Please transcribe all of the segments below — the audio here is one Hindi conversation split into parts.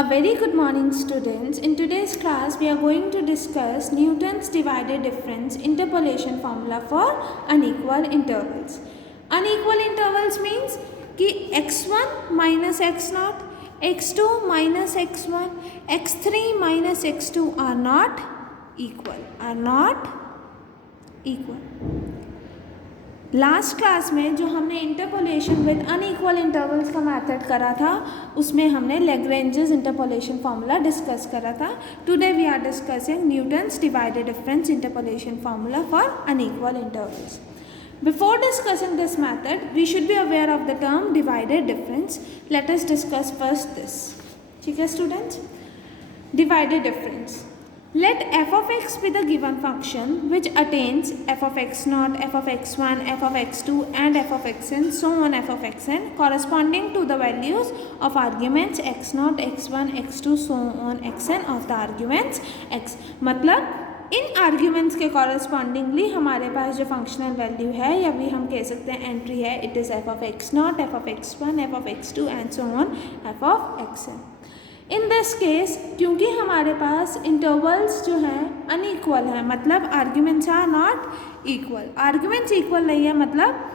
A very good morning, students. In today's class, we are going to discuss Newton's divided difference interpolation formula for unequal intervals. Unequal intervals means कि x1 minus x0, x2 minus x1, x3 minus x2 are not equal. Last class में जो हमने इंटरपोलेशन विद अनइक्वल इंटरवल्स का मेथड करा था उसमें हमने लैग्रेंजेस इंटरपोलेशन फार्मूला डिस्कस करा था. Today we are discussing Newton's divided difference interpolation formula for unequal intervals. Before discussing this method, we should be aware of the term divided difference. Let us discuss first this. ठीक है students? Divided difference. Let f of x be the given function which attains f of x0, f of x1, f of x2 and f of xn, so on f of xn corresponding to the values of arguments x0, x1, x2, so on xn of the arguments x. मतलब इन आर्ग्यूमेंट्स के कॉरस्पॉन्डिंगली हमारे पास जो फंक्शनल वैल्यू है या भी हम कह सकते हैं एंट्री है, it is F of x0, F of x1, F of x2 and so on F of xn. In this case क्योंकि हमारे पास इंटरवल्स जो हैं अनइक्वल है, मतलब arguments are not equal. Arguments equal नहीं है मतलब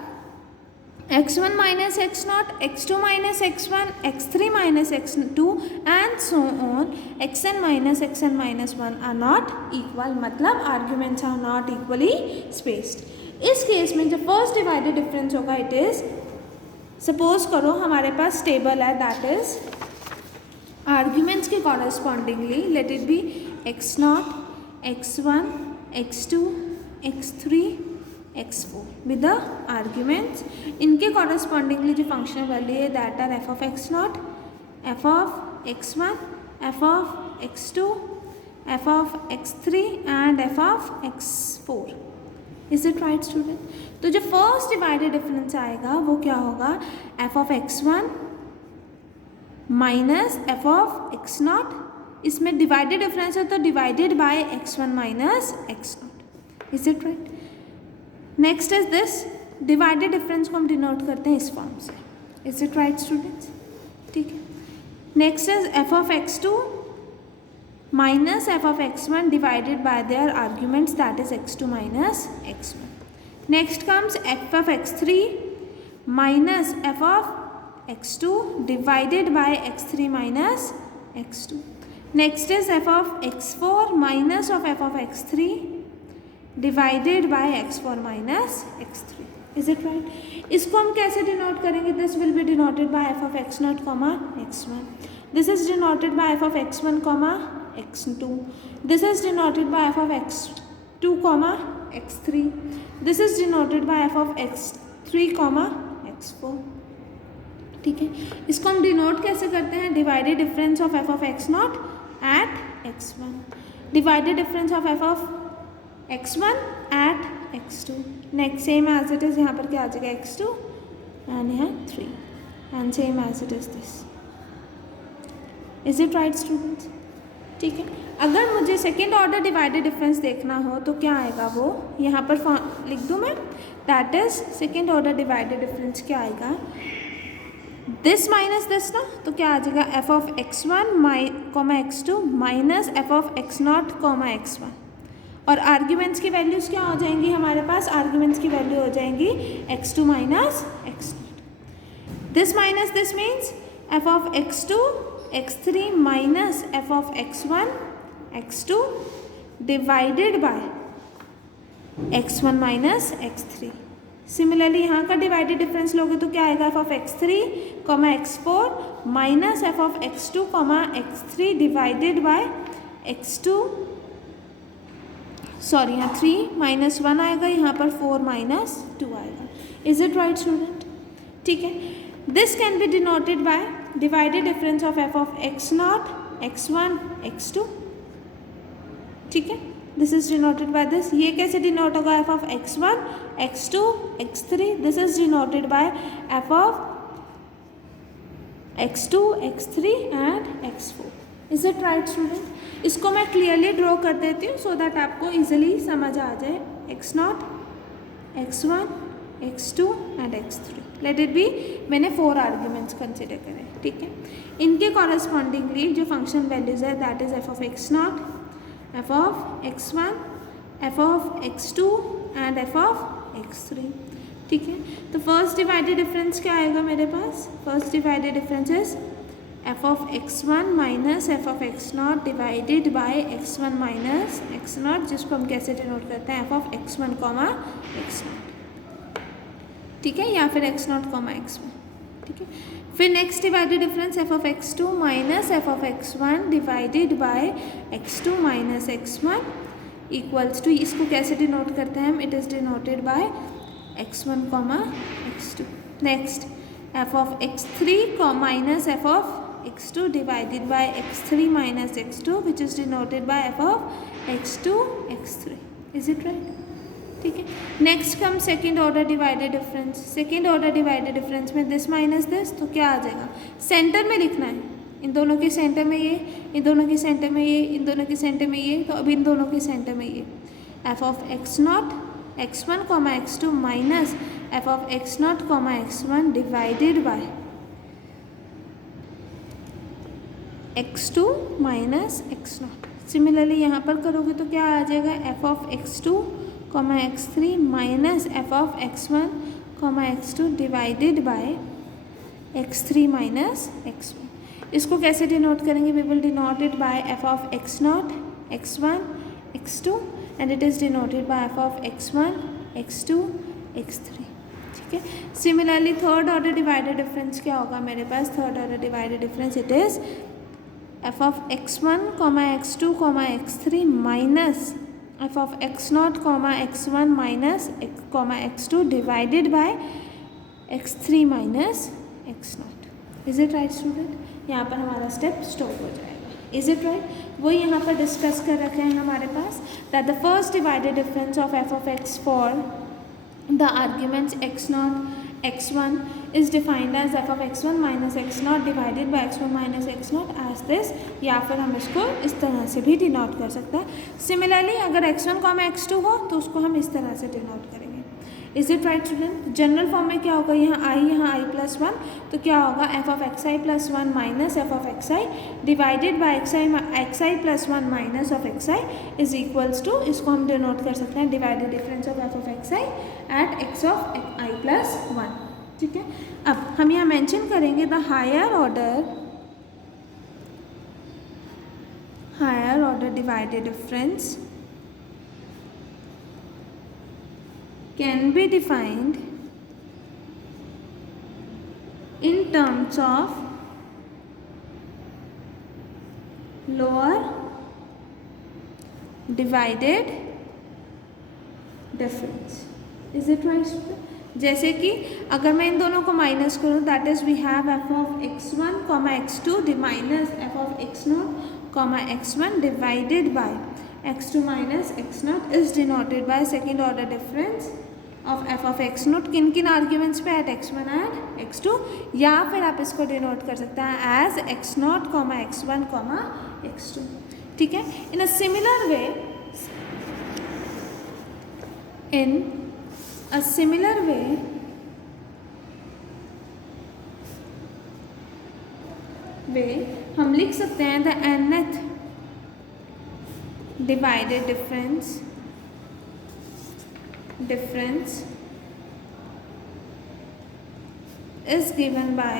x1 minus x0, x2 minus x1, x3 minus x2 and so on xn minus xn minus 1 are not equal, मतलब arguments are not equally spaced. इस केस में जो फर्स्ट डिवाइडेड डिफरेंस होगा इट इज़, सपोज करो हमारे पास टेबल है दैट इज़ आर्ग्यूमेंट्स के correspondingly let it be x0, x1, x2, x3, x4 with the arguments. इनके कॉरस्पॉन्डिंगली जो फंक्शनल वैल्यू है that R F of x0, F of x1, F of x2, F of x3 and F of x4. Is it right student? तो जो फर्स्ट डिवाइडेड डिफरेंस आएगा वो क्या होगा, f of x1 minus F of x0. इसमें डिवाइडेड डिफरेंस है तो divided by x1 minus x0. Is it right? Next is this divided difference को हम डिनोट करते हैं इस फॉर्म से. Is it right students? ठीक है. Next is F of x2 minus F of x1 divided bye there arguments that is x2 minus x1. Next comes F of x3 minus F of x2 divided by x3 minus x2. Next is f of x4 minus of f of x3 divided by x4 minus x3. Is it right? इसको हम कैसे डिनोट करेंगे? This will be denoted by f of x0, x1. This is denoted by f of x1, x2. This is denoted by f of x2, x3. This is denoted by f of x3, x4. ठीक है. इसको हम डिनोट कैसे करते हैं? Divided difference of f of x0 at x1, divided difference of f of x1 at x2. Next same as it is, यहाँ पर क्या आ जाएगा x2 एंड यहाँ 3 and same as it is this. Is it right students? ठीक है. अगर मुझे सेकेंड ऑर्डर डिवाइडेड डिफरेंस देखना हो तो क्या आएगा वो यहाँ पर लिख दूँ मैं, that is second order divided difference क्या आएगा, दिस माइनस दिस ना, तो क्या आ जाएगा f of x1 x2 minus F of x0 x1. और आर्ग्यूमेंट्स की वैल्यूज़ क्या हो जाएंगी हमारे पास? आर्ग्यूमेंट्स की वैल्यू हो जाएंगी x2 minus x0. This minus this means F of x2 x3 minus F of x1 x2 divided by x1 minus x3. Similarly यहाँ का डिवाइडेड डिफरेंस लोगे तो क्या आएगा, F of x3, x4 minus F of x2, x3 divided by x2, sorry यहाँ 3 माइनस 1 आएगा, यहाँ पर 4 माइनस 2 आएगा. Is it right student? ठीक है. This can be denoted by divided difference of f of x0, x1, x2. ठीक है. This is denoted by this. ये कैसे डिनोट होगा? F of x1, x2, x3. This is denoted by f of x2, x3 and x4. Is it right student? इसको मैं क्लियरली ड्रॉ कर देती हूँ सो दैट आपको इजीली समझ आ जाए. x0, x1, x2 and x3. Let it be, मैंने 4 आर्ग्यूमेंट्स कंसिडर करें, ठीक है. इनके कॉरस्पॉन्डिंगली जो फंक्शन वैल्यूज है that is F of x not, F of x1, F of x2 and F of x3, ठीक है. तो फर्स्ट डिवाइडेड डिफरेंस क्या आएगा मेरे पास? First divided difference is F of x1 minus F of x naught divided by x1 minus x naught, जिसको हम कैसे डिनोट करते हैं? F of x1 comma x naught, ठीक है, या फिर x नॉट कॉमा x1, ठीक है. फिर next divided difference f of x2 minus F of x1 divided by x2 minus x1 equals to, इसको कैसे डिनोट करते हैं हम? It is denoted by x1 comma x2. Next f of x3 minus F of x2 divided by x3 minus x2 which is denoted by f of x2 x3. Is it right? ठीक है. Next come second order divided difference. Second order divided difference में दिस माइनस दिस, तो क्या आ जाएगा? सेंटर में लिखना है, इन दोनों के सेंटर में ये, इन दोनों के सेंटर में ये, इन दोनों के सेंटर में ये, तो अब इन दोनों के सेंटर में ये f of x naught x1 comma x2 minus F of x naught comma x1 divided by x2 minus x naught. Similarly यहाँ पर करोगे तो क्या आ जाएगा? F of x2 comma x3 minus F of x1 comma x2 divided by x3 minus x1. इसको कैसे डिनोट करेंगे? We will denote it by f of x naught x1 x2 and it is denoted by f of x1 x2 x3, ठीक है. Similarly third order divided difference क्या होगा मेरे पास? Third order divided difference it is F of x1 comma x2 comma x3 minus F of x naught comma x1 minus comma x2 divided by x3 minus x naught. Is it right student? यहाँ पर हमारा स्टेप स्टॉप हो जाएगा. Is it right? वो यहाँ पर डिस्कस कर रखे हैं हमारे पास that the first divided difference of f of x for the arguments x naught x1 is defined as f of x1 minus x naught divided by x1 minus x naught as this, या फिर हम इसको इस तरह से भी डिनोट कर सकते हैं. सिमिलरली अगर x1 कॉमा x2 हो तो उसको हम इस तरह से डिनोट करेंगे. Is it right student? General form में क्या होगा? यहाँ i प्लस 1, तो क्या होगा? F of x i plus 1 minus F of x i divided by x i plus 1 minus of x i is equals to, इसको हम डिनोट कर सकते हैं divided difference of f of x i at x of i plus 1, ठीक है. अब हम यहाँ मेंशन करेंगे the higher order divided difference can be defined in terms of lower divided difference. Is it right? जैसे कि अगर मैं इन दोनों को माइनस करूँ that is we have F of x1 comma x2 minus F of x naught comma x1 divided by x2 minus x naught is denoted by second order difference of f of x naught किन किन आर्ग्यूमेंट्स पे एट x1 एंड x2, या फिर आप इसको डिनोट कर सकते हैं as x naught comma x1 comma x2, ठीक है. इन अ सिमिलर वे हम लिख सकते हैं the nth divided difference is given by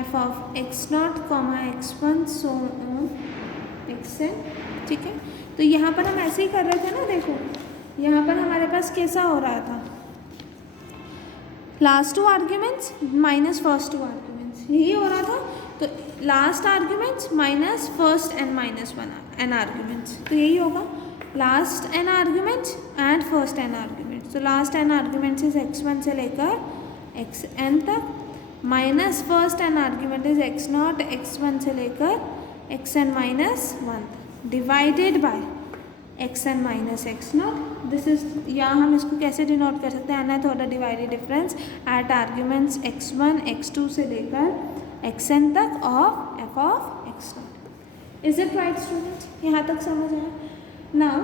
f of x naught comma x1 so on xn, ठीक है. तो यहाँ पर हम ऐसे ही कर रहे थे ना, देखो यहाँ पर हमारे पास कैसा हो रहा था, last 2 arguments minus first 2 arguments, यही हो रहा था. तो last arguments minus first n minus 1 n arguments, तो यही होगा last n arguments and first n arguments. तो last n arguments is x1 से लेकर xn तक minus first n argument is x naught x1 से लेकर xn minus 1 divided by xn minus x naught. This is, यहाँ हम इसको कैसे डिनोट कर सकते हैं? nth order divided difference at arguments x1 x2 से लेकर xn तक of f of x naught. Is it right students? यहाँ तक समझ आया? Now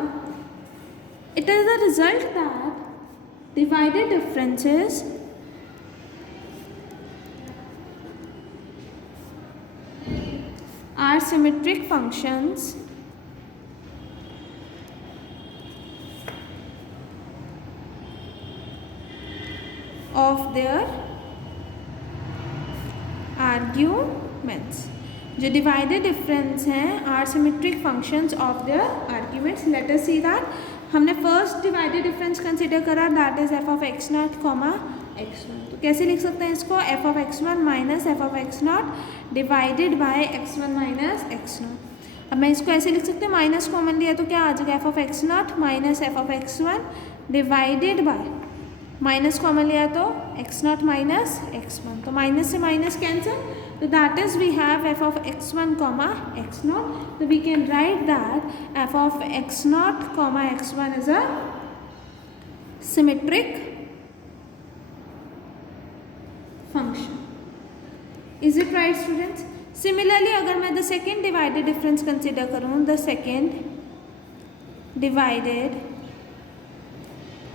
It is the result that divided differences are symmetric functions of their arguments. जो डिवाइडेड डिफरेंस हैं are symmetric functions of their arguments. Let us see that. हमने फर्स्ट डिवाइडेड डिफरेंस कंसिडर करा, that is F of x naught comma x one. तो कैसे लिख सकते हैं इसको? F of x one minus F of x naught divided by x one minus x naught. अब मैं इसको ऐसे लिख सकते हैं, माइनस कॉमन लिया तो क्या आ जाएगा? F of x not minus F of x one divided by, minus common लिया तो x not minus x one, तो माइनस से minus cancel. So that is we have f of x1 comma x naught. So we can write that f of x naught comma x1 is a symmetric function. Is it right students? Similarly अगर मैं the second divided difference consider करूँ, the second divided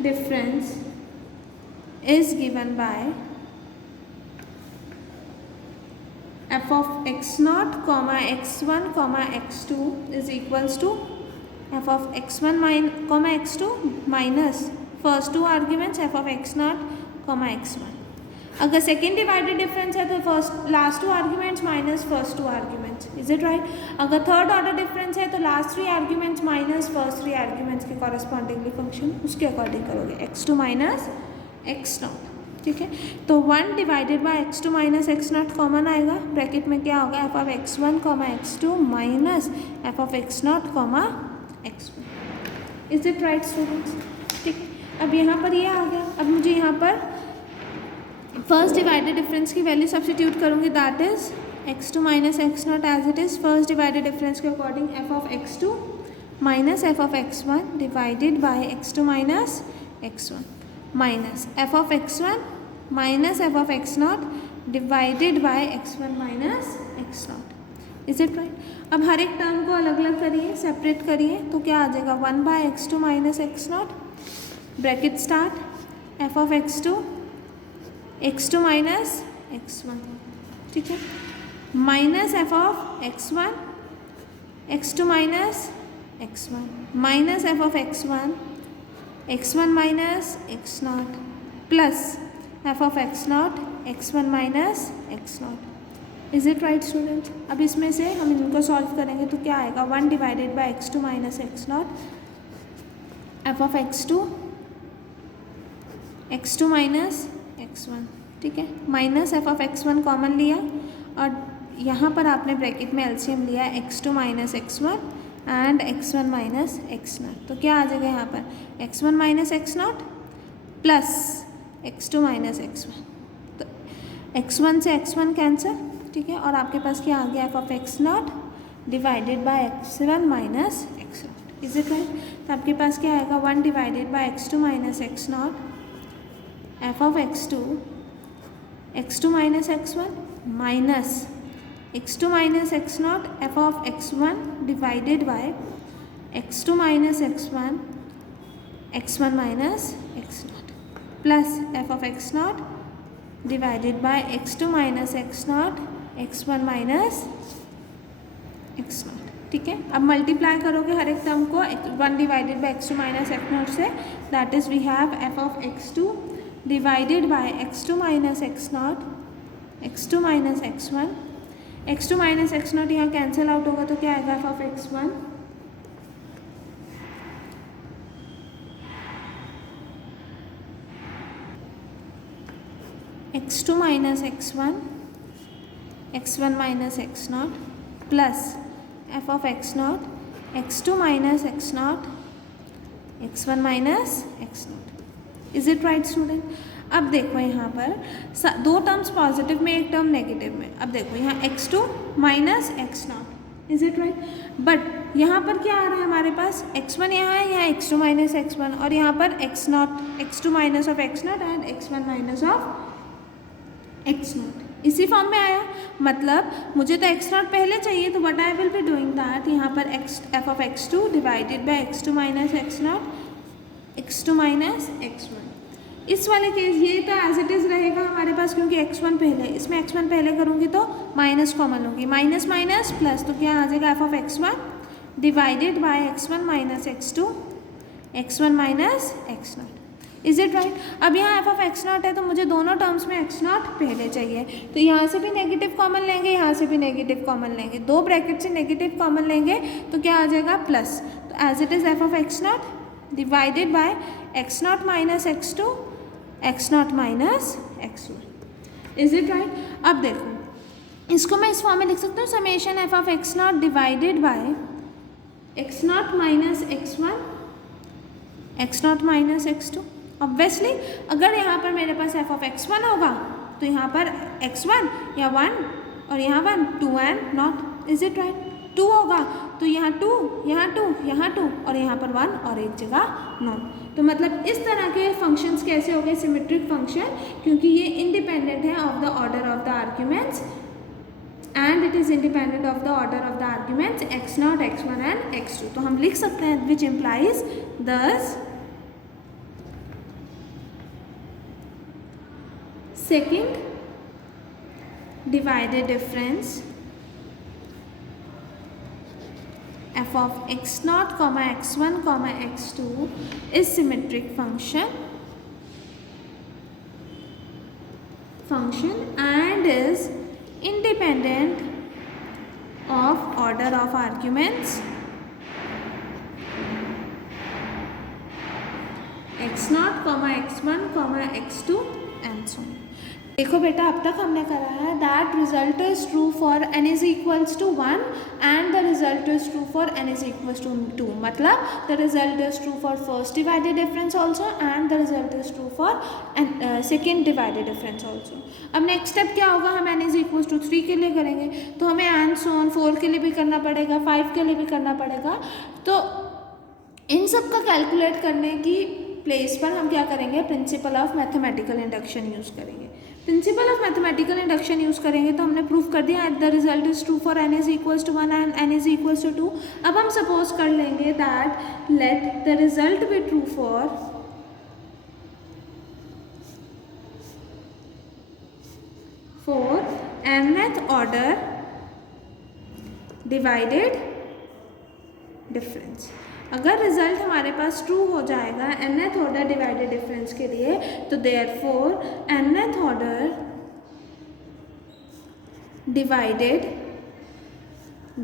difference is given by f of x naught comma x1 comma x2 is equals to f of x1 comma x2 minus first two arguments f of x naught comma x1. अगर सेकेंड डिवाइडेड डिफरेंस है तो first last two arguments minus first two arguments. Is it right? अगर थर्ड ऑर्डर डिफरेंस है तो last three arguments minus first three arguments के कॉरस्पॉन्डिंगली फंक्शन उसके अकॉर्डिंग करोगे. x2 minus x naught. ठीक है, तो 1 divided by x2 minus x naught common आएगा. ब्रैकेट में क्या होगा? F of x1 comma x2 minus F of x naught comma x1. Is it right students? ठीक है, अब यहाँ पर ये आ गया. अब मुझे यहाँ पर फर्स्ट डिवाइडेड डिफरेंस की वैल्यू सब्स्टिट्यूट करूँगी, that is x2 minus x naught as it is first divided difference के according F of x2 minus F of x1 divided by x2 minus x1 minus F of x1 minus F of x naught divided by x1 minus x naught. Is it right? अब हर एक टर्म को अलग अलग करिए, सेपरेट करिए, तो क्या आ जाएगा? 1 by x2 minus x naught bracket start f of x2 minus x1. ठीक है, minus F of x2 minus x1 minus F of x1 minus x naught plus F of x naught x1 minus x naught. Is it right student? अब इसमें से हम इनको सॉल्व करेंगे तो क्या आएगा? 1 divided by x2 minus x not F of x2 minus x1. ठीक है, minus F of x1 common लिया और यहाँ पर आपने ब्रैकेट में एलसीएम लिया x2 minus x1 and x1 minus x not. तो क्या आ जाएगा यहाँ पर? x1 minus x naught plus x2 minus x1. तो x1 से x1 कैंसिल. ठीक है, और आपके पास क्या आ गया? F of x naught divided by x1 minus x naught. Is it right? तो आपके पास क्या आएगा? 1 divided by x2 minus x not F of x2 minus x1 minus x2 minus x not F of x1 divided by x2 minus x1 minus x naught plus F of x naught divided by x2 minus x naught x1 minus x naught. ठीक है, अब मल्टीप्लाई करोगे हर एक टर्म को 1 divided by x2 minus x naught से, that is we have F of x2 divided by x2 minus x naught x2 minus x1. x2 minus x naught यहाँ कैंसिल आउट होगा तो क्या आएगा? F of x1 x2 minus x1 x1 minus x naught plus F of x naught x2 minus x naught x1 minus x naught. Is it right student? अब देखो यहाँ पर दो टर्म्स पॉजिटिव में, एक टर्म नेगेटिव में. अब देखो यहाँ x2 minus x naught. Is it right? But यहाँ पर क्या आ रहा है हमारे पास? x1 यहाँ है, यहाँ x2 माइनस x1 और यहाँ पर x not, x2 minus of x not and x1 minus of x not. इसी फॉर्म में आया. मतलब मुझे तो एक्स नॉट पहले चाहिए, तो what I will be doing that, यहाँ पर F of x2 divided by x2 minus x naught x2 minus x1। इस वाले केस ये तो एज इट इज़ रहेगा हमारे पास, क्योंकि x1 पहले, इसमें x1 पहले करूँगी तो माइनस कॉमन होगी, माइनस माइनस प्लस, तो क्या आ जाएगा f of x1 divided by x1 minus x2, x1 minus x0। Is it right? अब यहाँ एफ ऑफ x0 है तो मुझे दोनों टर्म्स में x0 पहले चाहिए, तो यहाँ से भी नेगेटिव कॉमन लेंगे, यहाँ से भी नेगेटिव कॉमन लेंगे, दो ब्रैकेट से नेगेटिव कॉमन लेंगे तो क्या आ जाएगा प्लस, तो as it is F of x0 divided by x0 minus x2, x0 minus x1। Is it right? अब देखो इसको मैं इस फॉर्म में लिख सकता हूँ, summation F of x0 divided by x0 minus x1, x0 minus x2। Obviously अगर यहाँ पर मेरे पास एफ ऑफ x1 होगा तो यहाँ पर x1 या 1 और यहाँ 1, 2 and not. Is it right? 2 होगा तो यहाँ 2, यहाँ 2, यहाँ 2 और यहाँ पर 1 और एक जगह नॉट। तो मतलब इस तरह के फंक्शंस कैसे हो गए सिमेट्रिक फंक्शन, क्योंकि ये इंडिपेंडेंट है of the order of the arguments and it is independent of the order of the arguments x0, x1 and x2। तो हम लिख सकते हैं विच इम्प्लाइज दस second divided difference f of x0, x1, x2 is symmetric function and is independent of order of arguments x0, x1, x2 and so on। देखो बेटा अब तक हमने करा है that result is true for n is equals to 1 and the result is true for n is equals to 2, मतलब the result is true for first divided difference also and the result is true for second divided difference also. अब नेक्स्ट स्टेप क्या होगा, हम n इज इक्वल्स टू 3 के लिए करेंगे तो हमें एंड सो ऑन 4 के लिए भी करना पड़ेगा, 5 के लिए भी करना पड़ेगा। तो इन सब का कैलकुलेट करने की प्लेस पर हम क्या करेंगे, principle of mathematical induction use करेंगे। Principle of mathematical induction use करेंगे तो हमने प्रूफ कर दिया the result is true for n is equals to 1 and n is equals to 2। अब हम सपोज कर लेंगे that let the result be true for nth order divided difference. अगर रिजल्ट हमारे पास ट्रू हो जाएगा nth ऑर्डर डिवाइडेड डिफरेंस के लिए तो therefore nth order divided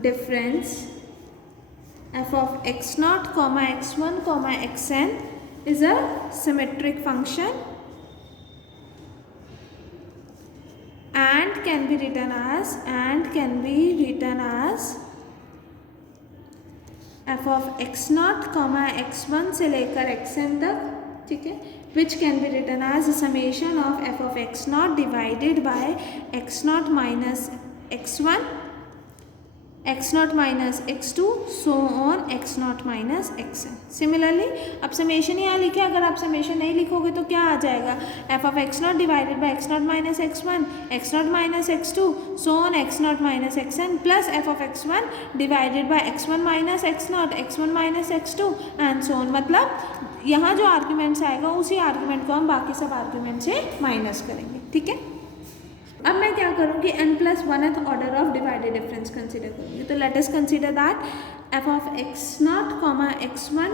difference f of x0, x1, xn is a symmetric function and can be written as f of x0, x1 से लेकर xn तक, ठीक है, which can be written as a summation of f of x0 divided by x0 minus x1, x0 minus x2 so on x0 minus xn। Similarly अब समेशन यहाँ लिखे, अगर आप समेशन नहीं लिखोगे तो क्या आ जाएगा, f of x0 divided by x0 minus x1, x0 minus x2 so on x0 minus xn plus f of x1 divided by x1 minus x0, x1 minus x2 and so on। मतलब यहाँ जो आर्ग्यूमेंट्स आएगा उसी आर्ग्यूमेंट को हम बाकी सब आर्ग्यूमेंट से माइनस करेंगे, ठीक है। अब मैं क्या करूँ कि n plus 1th order of divided difference consider करूँगी। तो let us consider that f of x0, x1,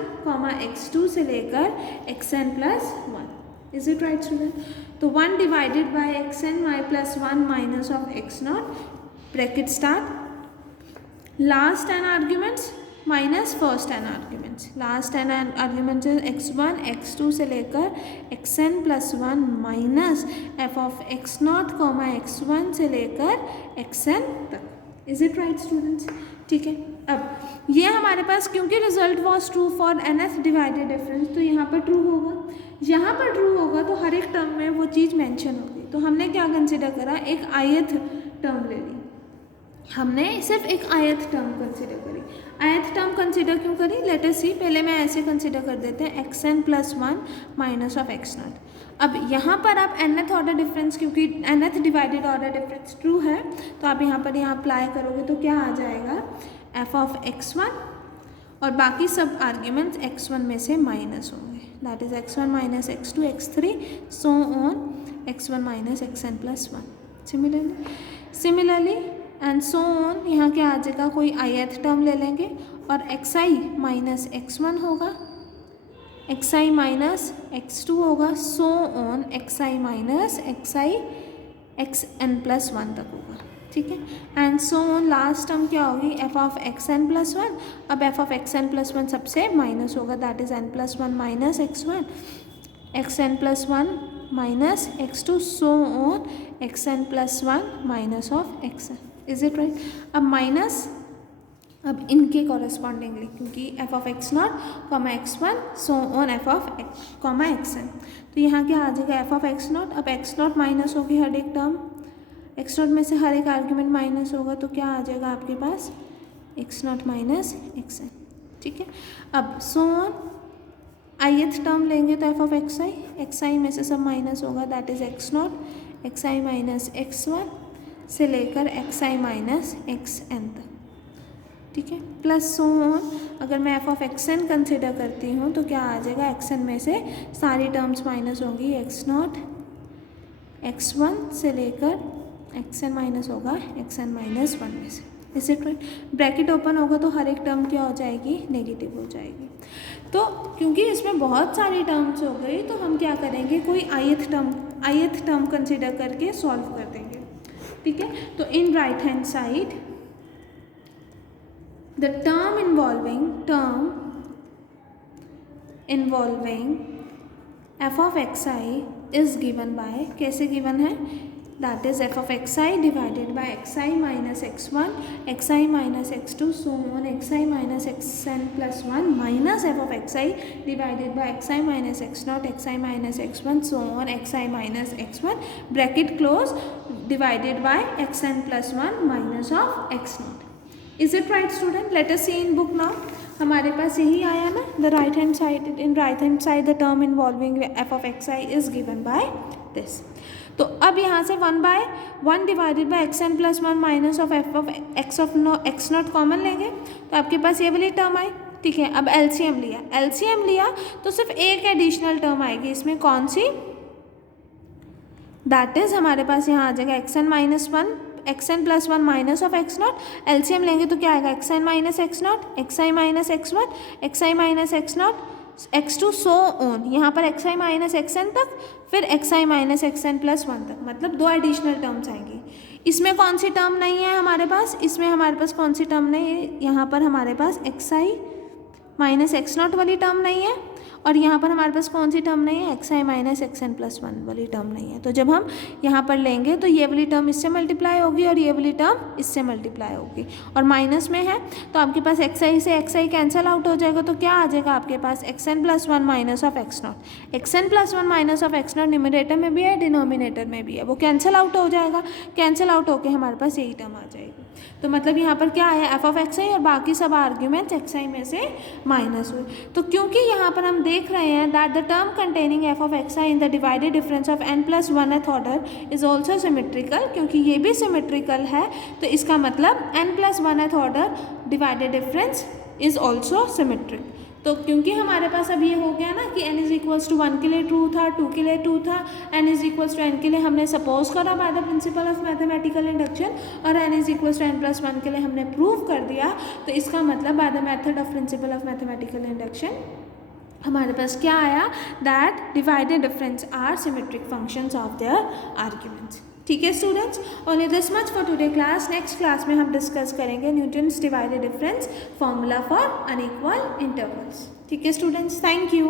x2 से लेकर xn plus 1। Is it right student? तो 1 divided by xn my plus 1 minus of x0 bracket start last n arguments minus first n arguments. Last n arguments x1, x2 से लेकर xn plus 1 minus f of x0, x1 से लेकर xn तक। Is it right students? ठीक है। अब ये हमारे पास क्योंकि result was true for nth divided difference तो यहाँ पर ट्रू होगा, यहाँ पर ट्रू होगा तो हर एक टर्म में वो चीज़ मेंशन होगी। तो हमने क्या कंसिडर करा, एक ith टर्म ले ली, हमने सिर्फ एक ith टर्म कंसिडर करी। ith टर्म कंसिडर क्यों करी, लेट अस सी। पहले मैं ऐसे कंसिडर कर देते हैं xn plus 1 minus of x0। अब यहाँ पर आप nth ऑर्डर डिफरेंस, क्योंकि nth divided order difference true है तो आप यहाँ पर अप्लाई करोगे तो क्या आ जाएगा, f ऑफ x1 और बाकी सब आर्ग्यूमेंट्स x1 में से माइनस होंगे, that is x1 minus x2 x3 so on x1 minus xn plus 1 similarly and so on. यहाँ क्या आ जाएगा, कोई ith टर्म ले लेंगे और xi माइनस x1 होगा, xi माइनस x2 होगा, so on xi minus xi xn plus 1 तक होगा, ठीक है। And so on last term क्या होगी, f ऑफ xn प्लस 1। अब f ऑफ xn प्लस 1 सबसे माइनस होगा, that is n plus 1 minus x1 xn plus 1 minus x2 so on xn plus 1 minus of xn, is it right. अब माइनस, अब इनके कॉरेस्पॉन्डिंगली, क्योंकि f of x naught comma x1 so on f of comma xn, तो यहाँ क्या आ जाएगा f ऑफ x नॉट। अब x नॉट माइनस होगी हर एक टर्म, x नॉट में से हर एक आर्ग्यूमेंट माइनस होगा, तो क्या आ जाएगा आपके पास x नॉट माइनस xn, ठीक है। अब सो ऑन ith टर्म लेंगे तो f ऑफ xi में से सब माइनस होगा, that is x not xi minus x1 से लेकर xi माइनस xn तक, ठीक है। प्लस सो ऑन अगर मैं f ऑफ xn कंसिडर करती हूँ तो क्या आ जाएगा, xn में से सारी टर्म्स माइनस होंगी, x नॉट x1 से लेकर xn माइनस होगा xn माइनस 1 में से, is it right. Bracket open होगा तो हर एक टर्म क्या हो जाएगी, नेगेटिव हो जाएगी। तो क्योंकि इसमें बहुत सारी टर्म्स हो गई तो हम क्या करेंगे, कोई ith टर्म कंसिडर करके सॉल्व कर देंगे, ठीक है। तो इन right hand side the term involving f of xi is given bye, कैसे गिवन है, that is f of xi divided by xi minus x1 xi minus x2 so on xi minus xn plus 1 minus f of xi divided by xi minus x not xi minus x1 so on xi minus x1 bracket close divided by xn plus 1 minus of x naught, is it right student. Let us see in book now, हमारे पास यही आया ना, the right hand side, in right hand side the term involving f of xi is given by this. तो अब यहाँ से 1/1 divided by xn plus 1 minus of f of x naught common लेंगे तो आपके पास ये वाली टर्म आई, ठीक है। अब LCM लिया तो सिर्फ एक एडिशनल टर्म आएगी इसमें, कौन सी, दैट इज हमारे पास यहाँ आ जाएगा xn minus 1 xn plus 1 minus of x not. LCM लेंगे तो क्या आएगा, xn minus x not xi minus x1 xi minus x not x2 so on, यहाँ पर xi माइनस xn तक, फिर xi माइनस xn प्लस 1 तक, मतलब दो एडिशनल टर्म्स आएंगी। इसमें कौन सी टर्म नहीं है हमारे पास, इसमें हमारे पास कौन सी टर्म नहीं है, यहाँ पर हमारे पास xi माइनस x नॉट वाली टर्म नहीं है, और यहाँ पर हमारे पास कौन सी टर्म नहीं है, xi माइनस xn प्लस 1 वाली टर्म नहीं है। तो जब हम यहाँ पर लेंगे तो ये वाली टर्म इससे मल्टीप्लाई होगी और ये वाली टर्म इससे मल्टीप्लाई होगी, और माइनस में है तो आपके पास xi से xi कैंसिल आउट हो जाएगा, तो क्या आ जाएगा आपके पास xn plus 1 minus of x not. xn plus 1 minus of x not numerator में भी है, डिनोमिनेटर में भी है, वो कैंसिल आउट हो जाएगा, कैंसिल आउट होकर हमारे पास यही टर्म आ जाएगी। तो मतलब यहाँ पर क्या आया, f ऑफ xi और बाकी सब आर्ग्यूमेंट्स xi में से माइनस हुए। तो क्योंकि यहाँ पर हम देख रहे हैं that the term containing f of xi in the divided difference of n plus 1th order is also symmetrical, क्योंकि ये भी सिमेट्रिकल है तो इसका मतलब n plus 1th order divided difference is also symmetric. तो क्योंकि हमारे पास अब ये हो गया ना कि n इज इक्वल्स टू 1 के लिए ट्रू था, 2 के लिए ट्रू था, n is equals to n के लिए हमने सपोज करा by the principle of mathematical induction, और n is equals to n plus 1 के लिए हमने प्रूव कर दिया। तो इसका मतलब by the method of principle of mathematical induction हमारे पास क्या आया, that divided difference are symmetric functions of their arguments. ठीक है students, only this much for today class. नेक्स्ट क्लास में हम डिस्कस करेंगे Newton's divided difference formula for unequal intervals. ठीक है स्टूडेंट्स, थैंक यू।